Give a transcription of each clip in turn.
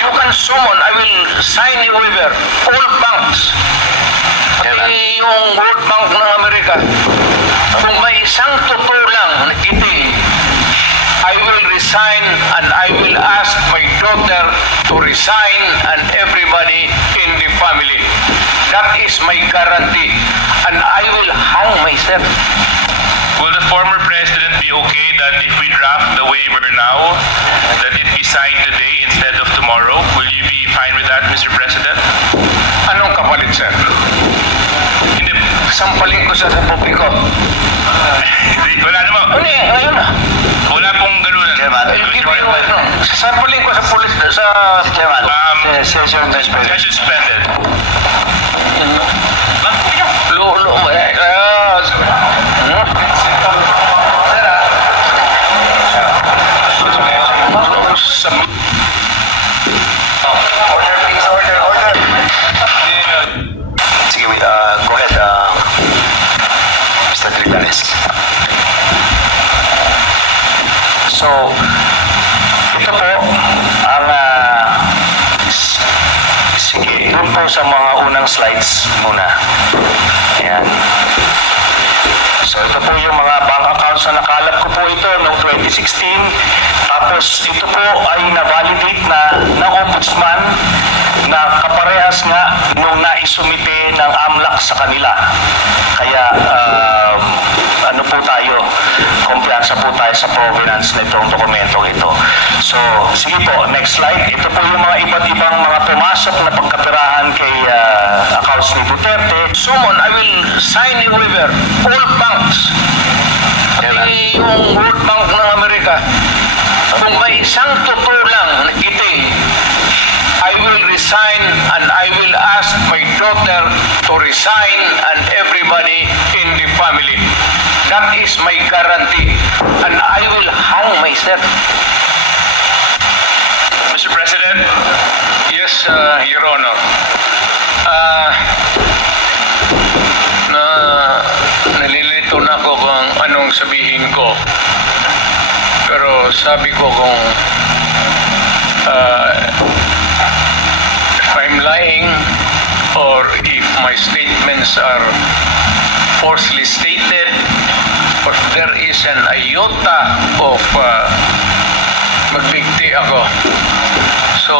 You can summon, I will sign a waiver, all banks. Pati yung World Bank ng Amerika. Kung may isang totoo lang na iting, I will resign and I will ask my daughter to resign and everybody in the family. That is my guarantee. And I will hang myself. Will the former president be okay that if we draft the waiver now, that it be signed today instead of tomorrow? Will you be fine with that, Mr. President? Anong kapalit, sir? Hindi. Sampalin ko sa publiko. Wala naman. Hindi, ngayon na. Wala pong ganun. Sampalin ko sa pulis, sa... Chairman, Session suspended. order please, order. Sige, go ahead, Mr. Trillanes. So, ito po ang sige, doon po sa mga unang slides muna. Ayan. So, ito po yung mga bank accounts na nakalap ko po ito noong 2016. Tapos, ito po ay na-validate na ng Ombudsman na kaparehas nga nung naisumite ng AMLAC sa kanila. Kaya, ano po tayo, kumpiyansa po tayo sa provenance na itong dokumentong ito. So, sige po, next slide. Ito po yung mga iba't ibang mga pumasok na pagkapirahan kay accounts ni Duterte. Summon, I will sign a waiver, all banks. Pati yung World Bank ng Amerika. Kung may isang totoo lang na iting, I will resign and I will ask my daughter to resign and everybody in the family. That is my guarantee. And I will hang myself. Mr. President? Yes, Your Honor. Nalilito na ako kung anong sabihin ko. Pero sabi ko kung if I'm lying or if my statements are falsely stated or there is an iota of magbigti ako. So,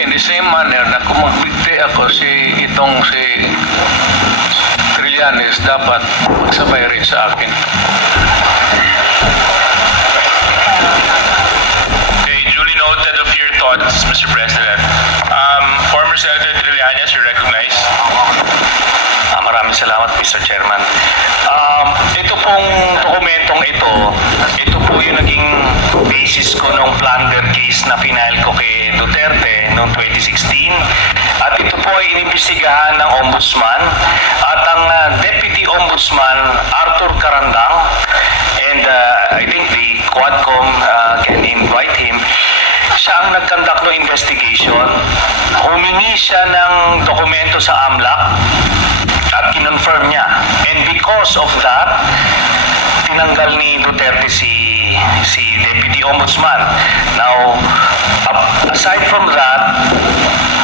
in the same manner na kung magbigti ako si Trillanes dapat magsabay rin sa akin. Okay, duly noted of your thoughts, Mr. President. Former Senator Trillanes, you're recognized. Maraming salamat, Mr. Chairman. Ito pong dokumentong ito po yung naging basis ko nung plunder case na final ko kay Duterte noong 2016. At ito po ay inimbestigahan ng Ombudsman at ang Deputy Ombudsman Arthur Carandang, and I think the Quadcom can invite him. Siya ang nag-conduct ng investigation. Humingi siya ng dokumento sa AMLAC at kinonfirm niya. And because of that, tinanggal ni Duterte si Deputy Ombudsman. Now, aside from that,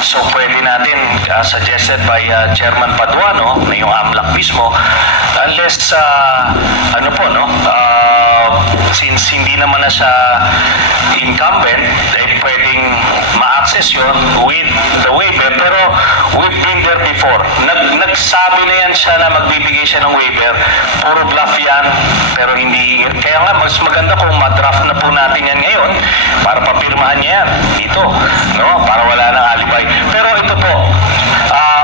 so pwede natin, suggested by Chairman Paduano, na yung AMLAC mismo, unless, since hindi naman na siya incumbent, pwedeng ma-access yun with the waiver. Pero we've been there before. Nagsabi na yan siya na magbibigay siya ng waiver. Puro bluff yan, pero hindi. Kaya nga, mas maganda kung ma-draft na po natin yan ngayon para papirmahan niya yan dito, no? Para wala nang alibay. Pero ito po,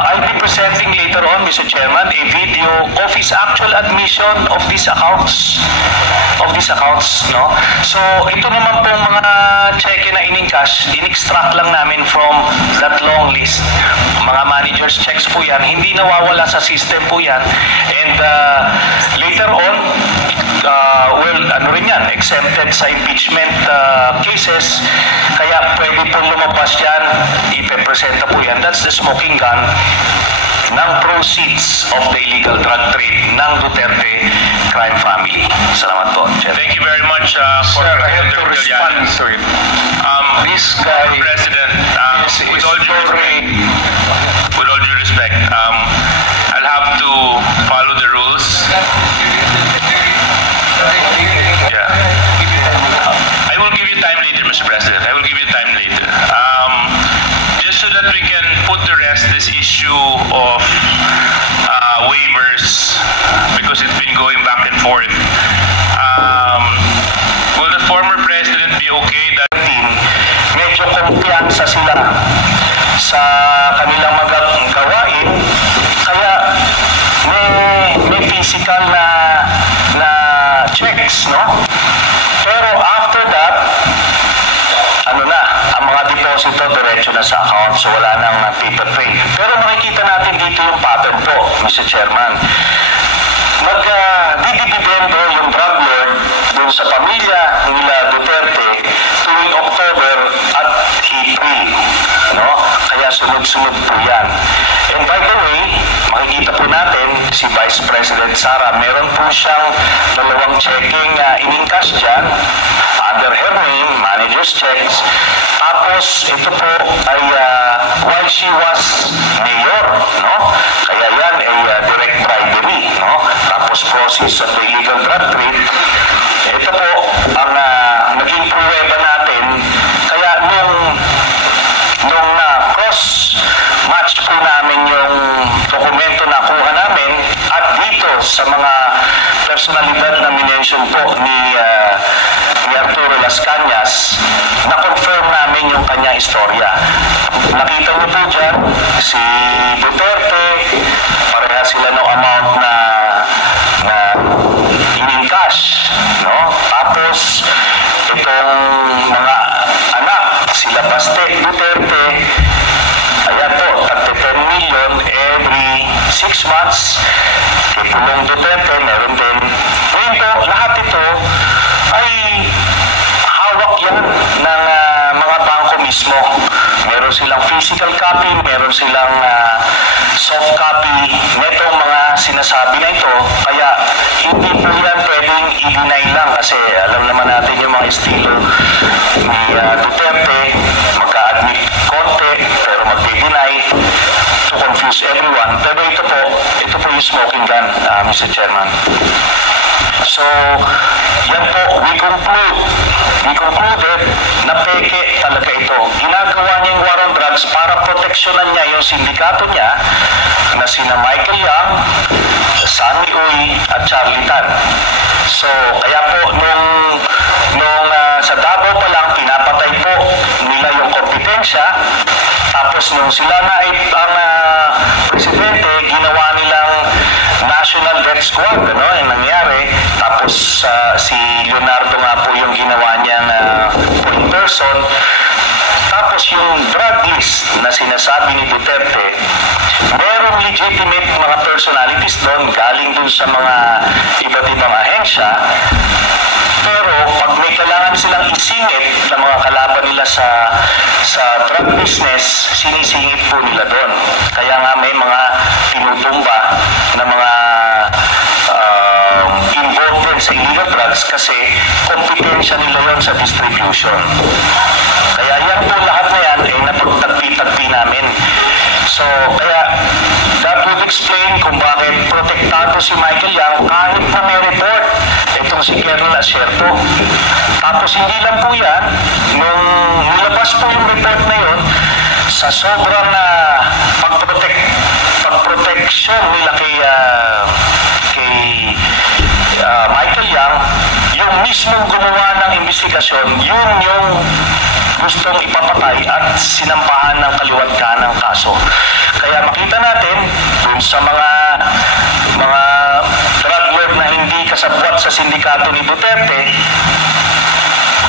I'll be presenting later on, Mr. Chairman, a video of his actual admission of these accounts. No? So, ito naman pong mga cheque na in-encash, in-extract lang namin from that long list. Mga manager's checks po yan, hindi nawawala sa system po yan. And later on, exempted sa impeachment cases, kaya pwede pong lumabas yan, ipepresenta po yan. That's the smoking gun ng proceeds of the illegal drug trade ng Duterte crime family. Salamat po, Chair. Thank you very much for Sir, I have to respond to it. This guy, President. Mr. President. I will give you time later. Just so that we can put to rest this issue of waivers, because it's been going back and forth. Will the former president be okay that medyo kumpiyansa sila sa kanilang gawain, kaya may physical na checks, no? Pero after that, ang mga deposito diretso na sa account, so wala nang paper trail. Pero makikita natin dito yung pattern po, Mr. Chairman. Didibendo yung drug lord dun sa pamilya nila Duterte tuwing October at April, no? Kaya sunod-sunod po yan. And by the way, makikita po natin si Vice President Sara, meron po siyang 2 checking in-encash dyan under her name, manager's checks. Tapos ito po ay while she was mayor, no? Kaya yan ay direct bribery, no? Tapos process of the illegal drug trade. Ito po ang naging pruweba natin. Kaya nung cross-match po namin yung dokumento na kuha namin at dito sa mga personalidad na minention po ni Arturo Las Cañas, na-confirm namin yung kanyang istorya. Nakita niyo po dyan, si Duterte, pareha sila ng amount na in-encash, no? Tapos, itong mga anak, sila Baste Duterte, ayan po, 10 million every 6 months. Kay Pulong Duterte, meron din. Ngayon po, lahat ito ay hawak yan ng mga bangko mismo. Meron silang physical copy, meron silang soft copy netong mga sinasabi na ito. Kaya hindi po yan pwedeng i-deny lang kasi alam naman natin yung mga estilo ni Duterte, magka-admit konti pero mag-deny to confuse everyone. Pero ito po yung smoking gun, Mr. Chairman. So, yan po, we concluded na peke talaga ito. Ginagawa niya yung war on drugs para proteksyonan niya yung sindikato niya na sina Michael Yang, Sammy Uy at Charlie Tan. So, kaya po, nung sa Davao pa lang, pinapatay po nila yung kompetensya. Tapos nung sila na ang presidente, ginawa nilang National Death Squad, ano, yung nangyari. Tapos si Leonardo nga po yung ginawa niyang point person. Tapos yung drug list na sinasabi ni Duterte, merong legitimate mga personalities doon, galing dun sa mga iba't ibang ahensya. Pero pag may kailangan silang isingit ng mga kalaban nila sa drug business, sinisingit po nila doon. Kaya nga may mga tinutumba na mga involved din sa illegal drugs kasi kompetensya nila yon sa distribution. Kaya yan po lahat na yan ay napagtagpi-tagpi namin. So, kaya that would explain kung bakit protektado si Michael Yang kahit na may report itong si Colonel Acerto. Tapos hindi lang po yan, nung nilabas po yung report na yun, sa sobrang pagproteksyon nila kay Michael Yang, yung mismong gumawa ng investigasyon, yun yung gustong ipapatay at sinampahan ng kaliwat kanang kaso. Kaya makita natin dun sa mga drug lord na hindi kasabwat sa sindikato ni Duterte,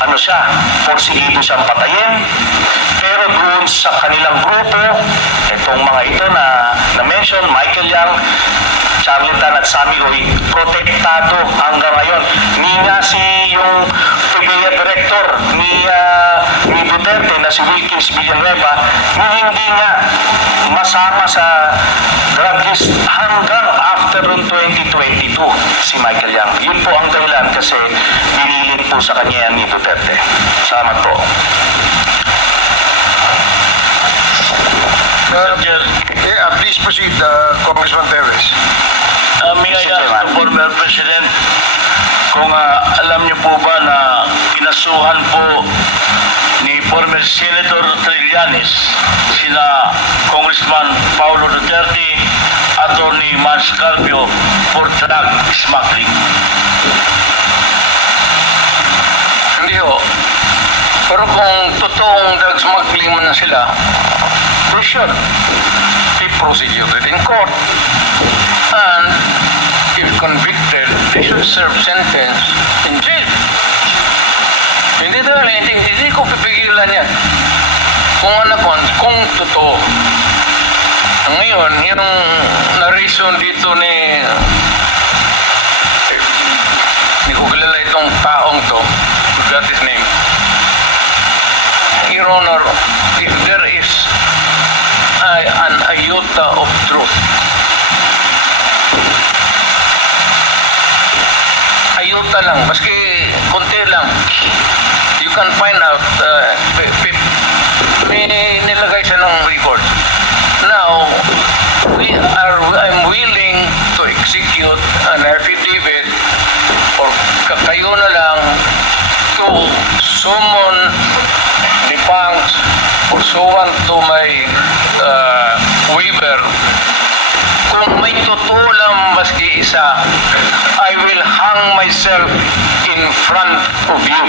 ano siya, porsigido siyang patayin. Pero doon sa kanilang grupo, itong mga ito na mention, Michael Yang, Charlie Tan at Sammy Uy, protektado hanggang ngayon. Ni nga yung PBA director ni Duterte na si Wilkins Villanueva, hindi nga masama sa drug list hanggang after 2022 si Michael Yang. Yun po ang dahilan kasi binilin po sa kanya yan ni Duterte. Salamat po. Please proceed, Congressman Perez. May I ask the former President kung alam niyo po ba na pinasuhan po Senator Trillanes, sina Congressman Paulo Duterte, Attorney Mans Carpio for drug smuggling? Hindi ho. Pero kung totoong drug smuggling mo na sila, they should be prosecuted in court. And if convicted, they should serve sentence in jail. Hindi ko pipigilan yan. Kung ano po, kung totoo. Ngayon, yung narration dito hindi ko kilala itong taong to. Forgot his name. Your Honor, if there is an iota of truth, iota lang, maski konti lang, you can find out, may nilagay siya ng record. Now, I'm willing to execute an affidavit or kayo na lang to summon the banks pursuant to my waiver. Kung may totoo lang maski isa, I will hang myself in front of you.